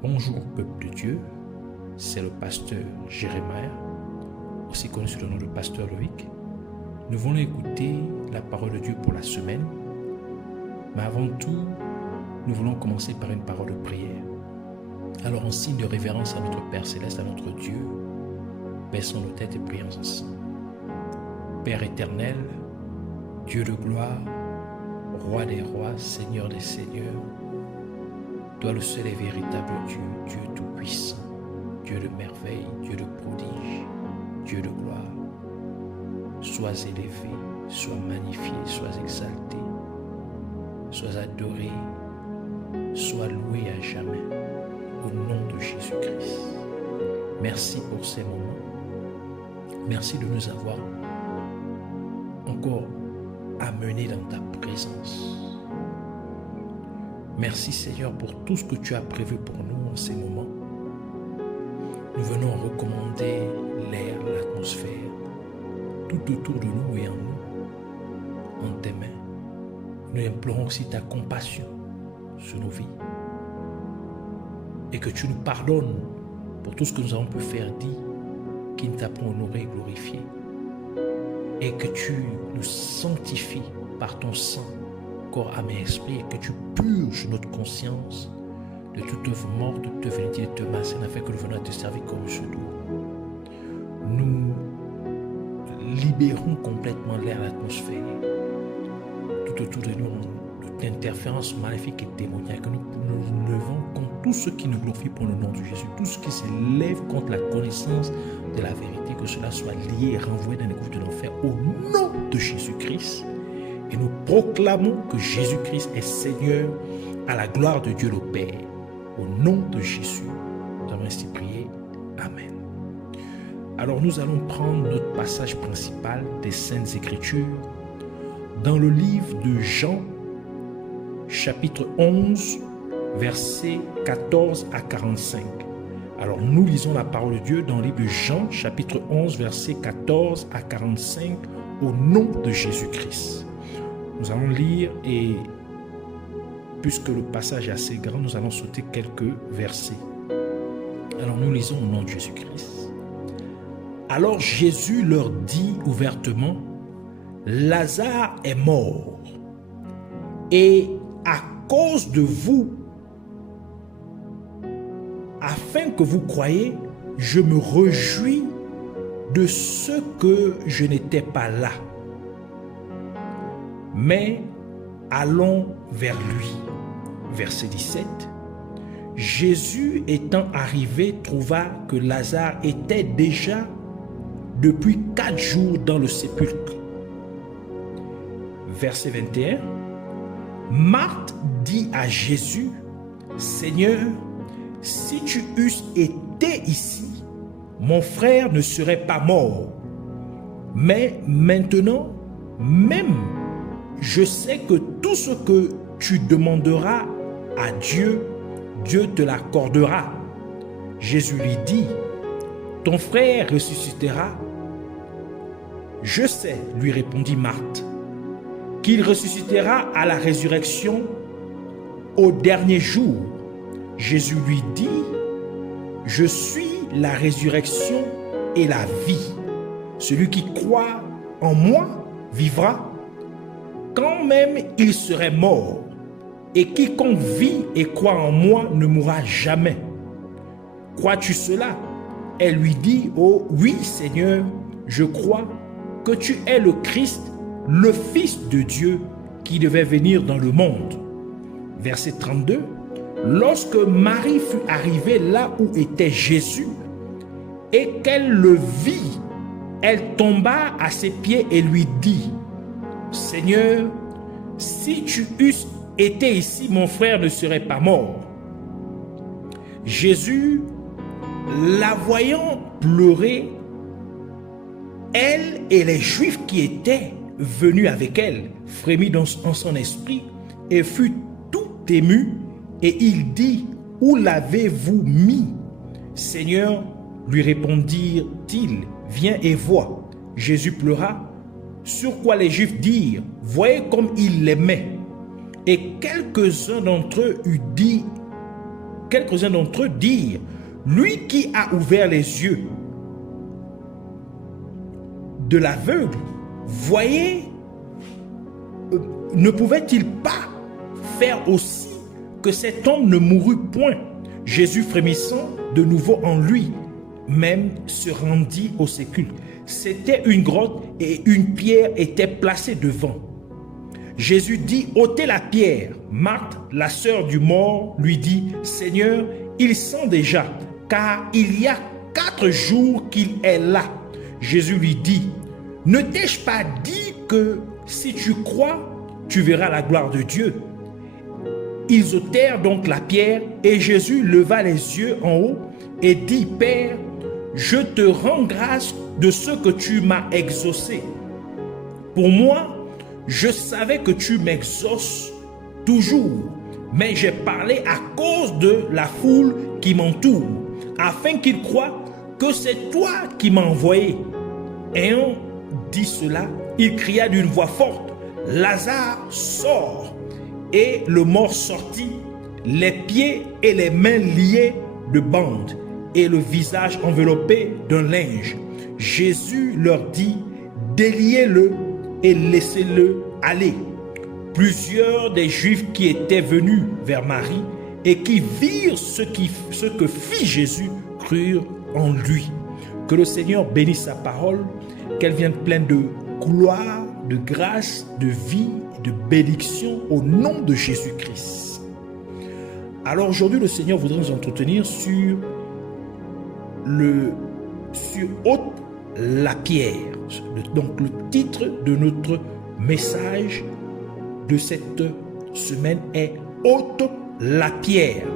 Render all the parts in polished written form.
Bonjour peuple de Dieu, c'est le pasteur Jérémie, aussi connu sous le nom de pasteur Loïc. Nous voulons écouter la parole de Dieu pour la semaine, mais avant tout, nous voulons commencer par une parole de prière. Alors en signe de révérence à notre Père Céleste, à notre Dieu, baissons nos têtes et prions ensemble. Père éternel, Dieu de gloire, Roi des rois, Seigneur des seigneurs, toi le seul et véritable Dieu, Dieu tout-puissant, Dieu de merveille, Dieu de prodige, Dieu de gloire. Sois élevé, sois magnifié, sois exalté, sois adoré, sois loué à jamais, au nom de Jésus-Christ. Merci pour ces moments. Merci de nous avoir encore amenés dans ta présence. Merci Seigneur pour tout ce que tu as prévu pour nous en ces moments. Nous venons recommander l'air, l'atmosphère, tout autour de nous et en nous, en tes mains. Nous implorons aussi ta compassion sur nos vies et que tu nous pardonnes pour tout ce que nous avons pu faire, dire, qui ne t'a pas honoré et glorifié, et que tu nous sanctifies par ton sang, corps, âme et esprit, et que tu purges notre conscience de toute œuvre morte, de toute vanité, de toute malsaine, afin que nous venions te servir comme je dois. Nous libérons complètement l'air, l'atmosphère, tout autour de nous, toute interférence maléfique et démoniaque. Nous levons contre tout ce qui nous glorifie pour le nom de Jésus, tout ce qui s'élève contre la connaissance de la vérité, que cela soit lié et renvoyé dans les gouffres de l'enfer au nom de Jésus-Christ. Et nous proclamons que Jésus-Christ est Seigneur à la gloire de Dieu le Père. Au nom de Jésus, nous avons ainsi prié. Amen. Alors nous allons prendre notre passage principal des Saintes Écritures dans le livre de Jean, chapitre 11, versets 14 à 45. Alors nous lisons la parole de Dieu dans le livre de Jean, chapitre 11, versets 14 à 45, au nom de Jésus-Christ. Nous allons lire et puisque le passage est assez grand, nous allons sauter quelques versets. Alors nous lisons au nom de Jésus-Christ. Alors Jésus leur dit ouvertement, Lazare est mort, et à cause de vous, afin que vous croyiez, je me réjouis de ce que je n'étais pas là. Mais allons vers lui. Verset 17. Jésus étant arrivé trouva que Lazare était déjà depuis 4 jours dans le sépulcre. Verset 21. Marthe dit à Jésus, Seigneur, si tu eusses été ici, mon frère ne serait pas mort. Mais maintenant, même je sais que tout ce que tu demanderas à Dieu, Dieu te l'accordera. Jésus lui dit, ton frère ressuscitera. Je sais, lui répondit Marthe, qu'il ressuscitera à la résurrection au dernier jour. Jésus lui dit, je suis la résurrection et la vie. Celui qui croit en moi vivra, quand même il serait mort, et quiconque vit et croit en moi ne mourra jamais. Crois-tu cela? Elle lui dit, oh oui Seigneur, je crois que tu es le Christ, le Fils de Dieu qui devait venir dans le monde. Verset 32. Lorsque Marie fut arrivée là où était Jésus et qu'elle le vit, elle tomba à ses pieds et lui dit, Seigneur, si tu eusses été ici, mon frère ne serait pas mort. Jésus, la voyant pleurer, elle et les Juifs qui étaient venus avec elle, frémit en son esprit et fut tout ému, et il dit, où l'avez-vous mis? Seigneur, lui répondirent-ils, viens et vois. Jésus pleura, sur quoi les Juifs dirent, voyez comme il l'aimait. Et quelques-uns d'entre eux eurent dit quelques-uns d'entre eux dirent, lui qui a ouvert les yeux de l'aveugle, voyez, ne pouvait-il pas faire aussi que cet homme ne mourût point? Jésus, frémissant de nouveau en lui, même se rendit au sépulcre. C'était une grotte et une pierre était placée devant. Jésus dit, ôtez la pierre. Marthe, la sœur du mort, lui dit, Seigneur, il sent déjà, car il y a 4 jours qu'il est là. Jésus lui dit, ne t'ai-je pas dit que si tu crois, tu verras la gloire de Dieu? Ils ôtèrent donc la pierre et Jésus leva les yeux en haut et dit, Père, je te rends grâce de ce que tu m'as exaucé. Pour moi, je savais que tu m'exauces toujours, mais j'ai parlé à cause de la foule qui m'entoure, afin qu'ils croient que c'est toi qui m'as envoyé. Ayant dit cela, il cria d'une voix forte, Lazare, sort. Et le mort sortit, les pieds et les mains liés de bandes, et le visage enveloppé d'un linge. Jésus leur dit, déliez-le et laissez-le aller. Plusieurs des Juifs qui étaient venus vers Marie et qui virent ce que fit Jésus crurent en lui. Que le Seigneur bénisse sa parole, qu'elle vienne pleine de gloire, de grâce, de vie, de bénédiction au nom de Jésus-Christ. Alors aujourd'hui, le Seigneur voudrait nous entretenir sur ôte la pierre. Donc le titre de notre message de cette semaine est ôte la pierre.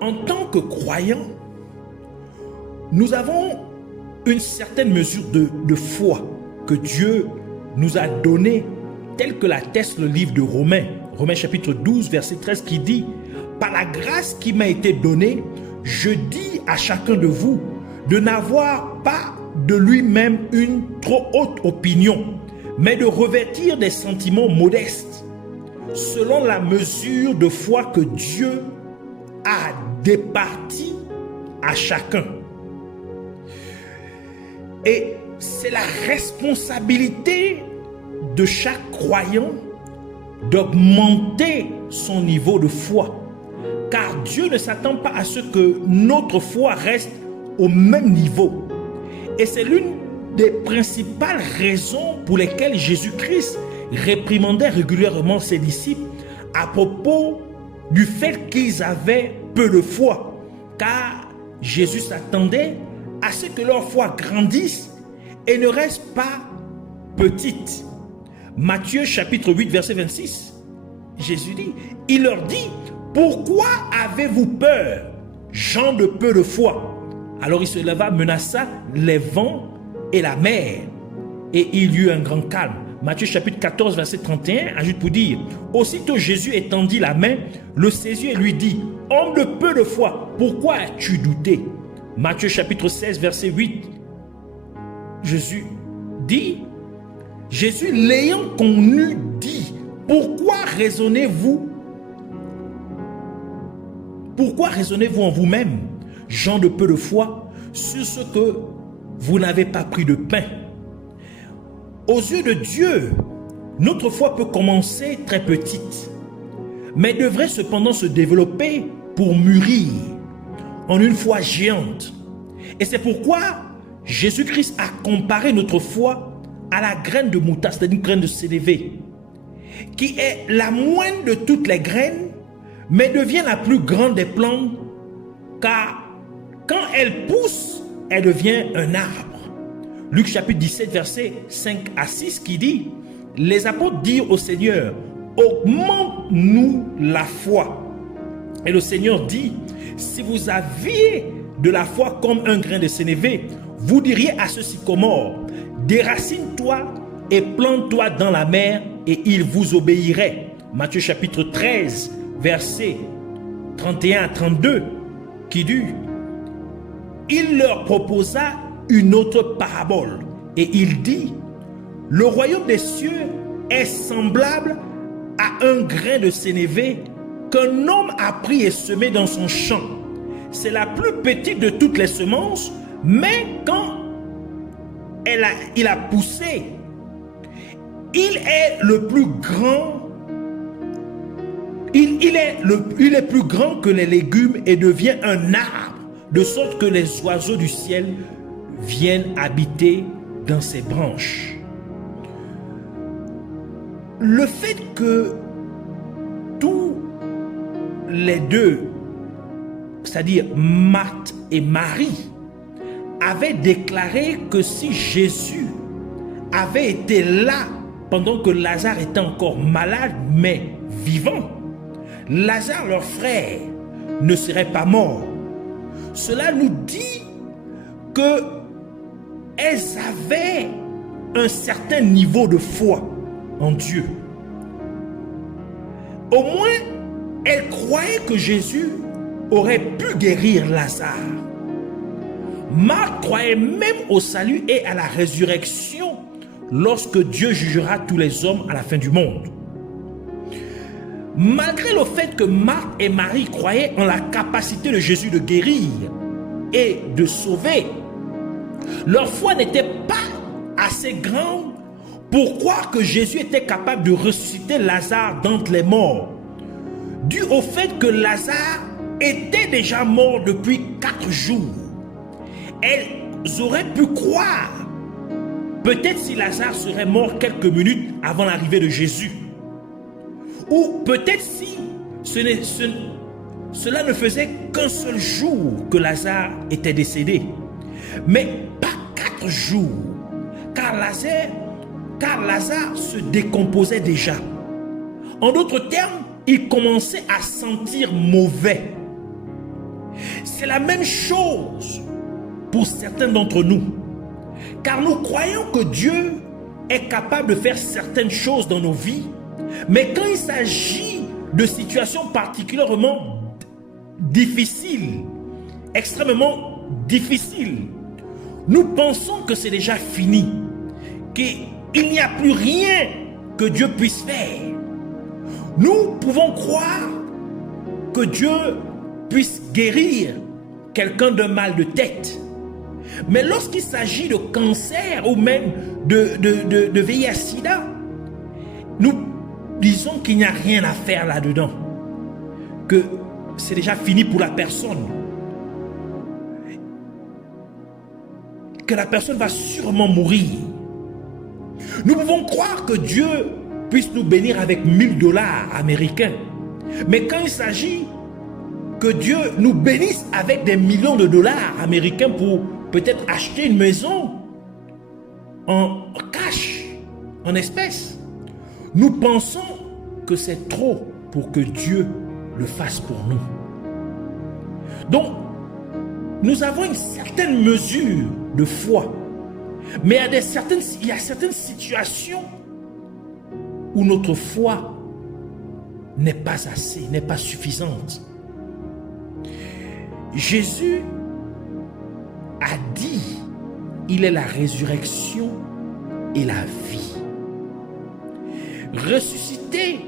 En tant que croyants, nous avons une certaine mesure de foi que Dieu nous a donnée, tel que l'atteste le livre de Romains, Romains chapitre 12, verset 13, qui dit, « Par la grâce qui m'a été donnée, je dis à chacun de vous de n'avoir pas de lui-même une trop haute opinion, mais de revêtir des sentiments modestes, selon la mesure de foi que Dieu a départie à chacun. » Et c'est la responsabilité de chaque croyant d'augmenter son niveau de foi. Car Dieu ne s'attend pas à ce que notre foi reste au même niveau. Et c'est l'une des principales raisons pour lesquelles Jésus-Christ réprimandait régulièrement ses disciples à propos du fait qu'ils avaient peu de foi. Car Jésus s'attendait à ce que leur foi grandisse et ne reste pas petite. Matthieu chapitre 8 verset 26, Jésus dit, il leur dit, pourquoi avez-vous peur, gens de peu de foi? Alors il se leva, menaça les vents et la mer, et il y eut un grand calme. Matthieu chapitre 14 verset 31 ajoute pour dire, aussitôt Jésus étendit la main, le saisit et lui dit, homme de peu de foi, pourquoi as-tu douté? Matthieu chapitre 16 verset 8, Jésus l'ayant connu dit, pourquoi raisonnez-vous en vous-même, gens de peu de foi, sur ce que vous n'avez pas pris de pain? Aux yeux de Dieu, notre foi peut commencer très petite, mais devrait cependant se développer pour mûrir en une foi géante. Et c'est pourquoi Jésus-Christ a comparé notre foi à la graine de moutarde, c'est-à-dire une graine de sénévé, qui est la moindre de toutes les graines, mais devient la plus grande des plantes, car quand elle pousse, elle devient un arbre. Luc chapitre 17, verset 5 à 6, qui dit, les apôtres dirent au Seigneur, augmente-nous la foi. Et le Seigneur dit, si vous aviez de la foi comme un grain de sénévé, vous diriez à ce sycomore, déracine-toi et plante-toi dans la mer, et il vous obéirait. Matthieu chapitre 13, versets 31 à 32, qui dit, il leur proposa une autre parabole, et il dit, le royaume des cieux est semblable à un grain de sénévé qu'un homme a pris et semé dans son champ. C'est la plus petite de toutes les semences, mais quand il a poussé, il est le plus grand. Il est plus grand que les légumes et devient un arbre, de sorte que les oiseaux du ciel viennent habiter dans ses branches. Le fait que tous les deux, c'est-à-dire Marthe et Marie, avaient déclaré que si Jésus avait été là pendant que Lazare était encore malade mais vivant, Lazare, leur frère, ne serait pas mort. Cela nous dit que elles avaient un certain niveau de foi en Dieu. Au moins, elles croyaient que Jésus aurait pu guérir Lazare. Marthe croyait même au salut et à la résurrection lorsque Dieu jugera tous les hommes à la fin du monde. Malgré le fait que Marthe et Marie croyaient en la capacité de Jésus de guérir et de sauver, leur foi n'était pas assez grande pour croire que Jésus était capable de ressusciter Lazare d'entre les morts, dû au fait que Lazare était déjà mort depuis 4 jours. Elles auraient pu croire, peut-être si Lazare serait mort quelques minutes avant l'arrivée de Jésus, ou peut-être si cela ne faisait qu'un seul jour que Lazare était décédé, mais pas 4 jours, car Lazare se décomposait déjà. En d'autres termes, il commençait à sentir mauvais. C'est la même chose pour certains d'entre nous, car nous croyons que Dieu est capable de faire certaines choses dans nos vies, mais quand il s'agit de situations particulièrement difficiles, extrêmement difficiles, nous pensons que c'est déjà fini, qu'il n'y a plus rien que Dieu puisse faire. Nous pouvons croire que Dieu puisse guérir quelqu'un d'un mal de tête, mais lorsqu'il s'agit de cancer ou même de VIH/SIDA, nous disons qu'il n'y a rien à faire là-dedans, que c'est déjà fini pour la personne, que la personne va sûrement mourir. Nous pouvons croire que Dieu puisse nous bénir avec $1000 américains, mais quand il s'agit que Dieu nous bénisse avec des millions de dollars américains pour peut-être acheter une maison en cash, en espèces, nous pensons que c'est trop pour que Dieu le fasse pour nous. Donc, nous avons une certaine mesure de foi, mais il y a certaines situations où notre foi n'est pas assez, n'est pas suffisante. Jésus a dit, il est la résurrection et la vie. Ressusciter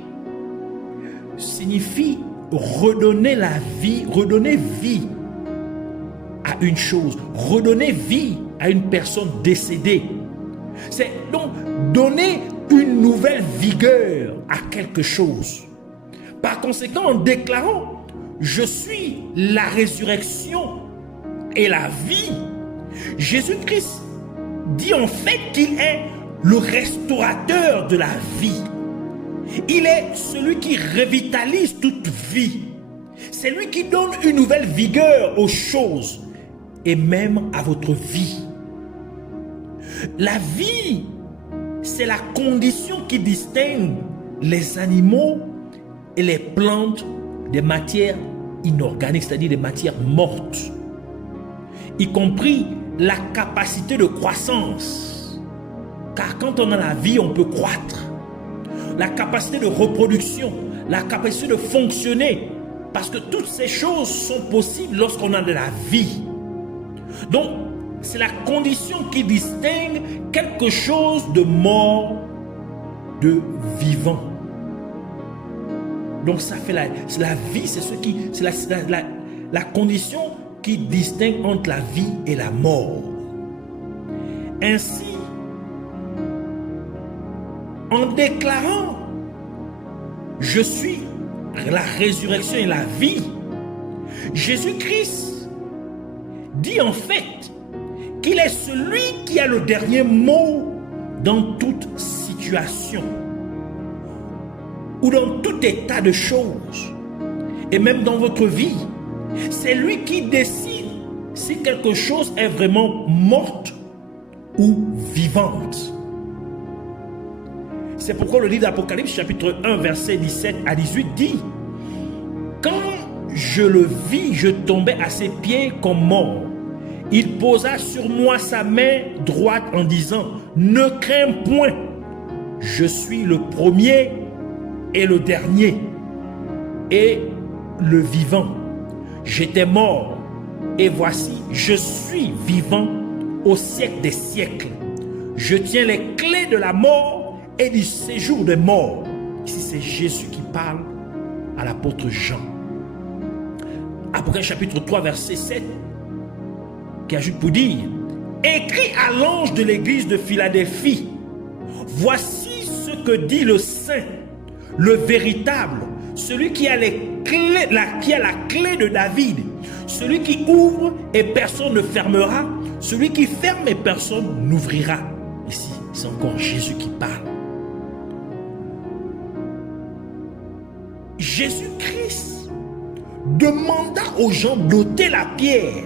signifie redonner la vie, redonner vie à une chose, redonner vie à une personne décédée. C'est donc donner une nouvelle vigueur à quelque chose. Par conséquent, en déclarant « Je suis la résurrection et la vie », Jésus-Christ dit en fait qu'il est le restaurateur de la vie. Il est celui qui revitalise toute vie. C'est lui qui donne une nouvelle vigueur aux choses et même à votre vie. La vie, c'est la condition qui distingue les animaux et les plantes des matières inorganiques, c'est-à-dire des matières mortes, y compris la capacité de croissance. Car quand on a la vie, on peut croître. La capacité de reproduction, la capacité de fonctionner, parce que toutes ces choses sont possibles lorsqu'on a de la vie. Donc, c'est la condition qui distingue quelque chose de mort de vivant. Donc ça fait la vie, c'est la condition qui distingue entre la vie et la mort. Ainsi, en déclarant « Je suis la résurrection et la vie », Jésus-Christ dit en fait qu'il est celui qui a le dernier mot dans toute situation ou dans tout état de choses, et même dans votre vie. C'est lui qui décide si quelque chose est vraiment morte ou vivante. C'est pourquoi le livre d'Apocalypse chapitre 1 verset 17 à 18 dit: quand je le vis, je tombais à ses pieds comme mort. Il posa sur moi sa main droite en disant: ne crains point, je suis le premier et le dernier et le vivant. J'étais mort et voici, je suis vivant au siècle des siècles. Je tiens les clés de la mort et du séjour des morts. Ici, c'est Jésus qui parle à l'apôtre Jean. Apocalypse chapitre 3, verset 7, qui ajoute pour dire: écrit à l'ange de l'église de Philadelphie, voici ce que dit le saint, le véritable, celui qui a les clés, qui a la clé de David, celui qui ouvre et personne ne fermera, celui qui ferme et personne n'ouvrira. Ici, c'est encore Jésus qui parle. Jésus-Christ demanda aux gens d'ôter la pierre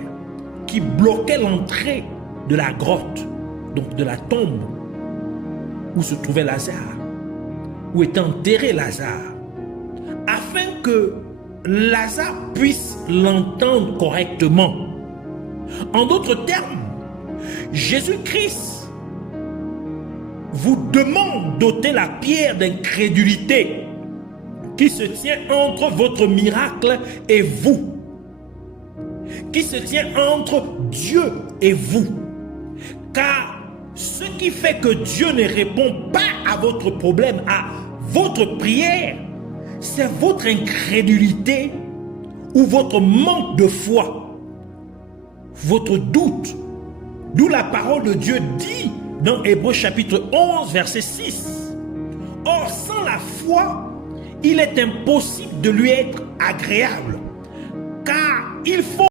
qui bloquait l'entrée de la grotte, donc de la tombe où se trouvait Lazare, où était enterré Lazare, afin que Lazare puisse l'entendre correctement. En d'autres termes, Jésus-Christ vous demande d'ôter la pierre d'incrédulité qui se tient entre votre miracle et vous, qui se tient entre Dieu et vous. Car ce qui fait que Dieu ne répond pas à votre problème, à votre prière, c'est votre incrédulité ou votre manque de foi, votre doute. D'où la parole de Dieu dit dans Hébreux chapitre 11 verset 6. Or, sans la foi, il est impossible de lui être agréable, car il faut